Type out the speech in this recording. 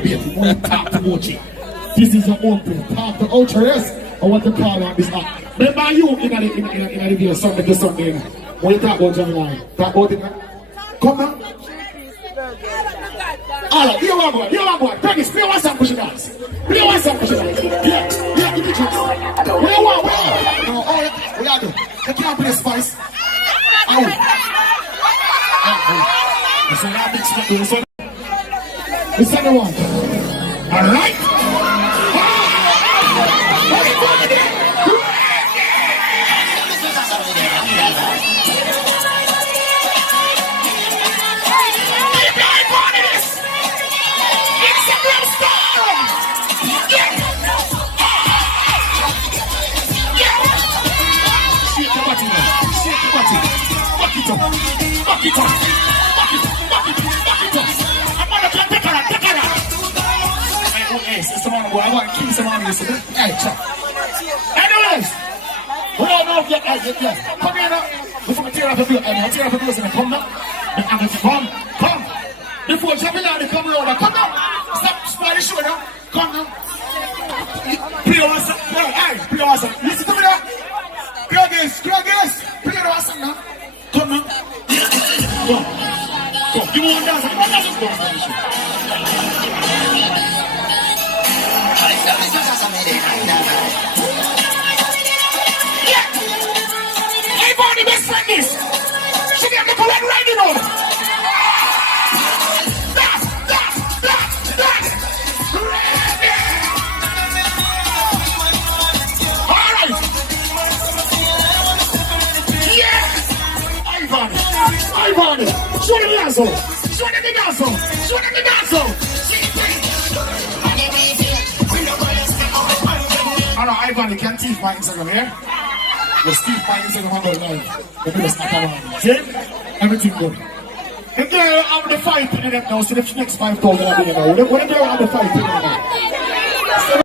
baby. When you talk to Mochi. This is an open. Talk to Ultras. I want to call on this app. Remember you in the video Sunday to Sunday. When you talk about Gemini, talk about it now. Come now. Alright, you one boy. Dennis, play one song push it dance. Play one song push it dance. Yeah, give me chance. Where you want? No, what you do? You can't play Spice. Ow. So now mix it. The second one. Alright. Back it up. I'm gonna take her. It's the man who I want to kill someone who said, hey, chop. Anyways, we all know if you're come here now. Before I tear off the bill, and come now. I'm going to come. Before jumping down, they come around. Come now. Stop the show now. Come now. Play one song. Hey, play one song. Listen to me now. Craggies. Play one song now. Come now. Come. You want to dance? You want to dance? Yeah! Hey, Bonnie, best friend this! She get the correct riding on! That! Alright! Yeah! Hey, Bonnie! Show them the asshole! Alright, Ivan, you can teeth my Instagram here. Just teeth my Instagram on the live. The biggest not around. See? Everything good. The girl have the fight in them now, so the next 5,000 I'll be now. When the girl have the fight in them now. So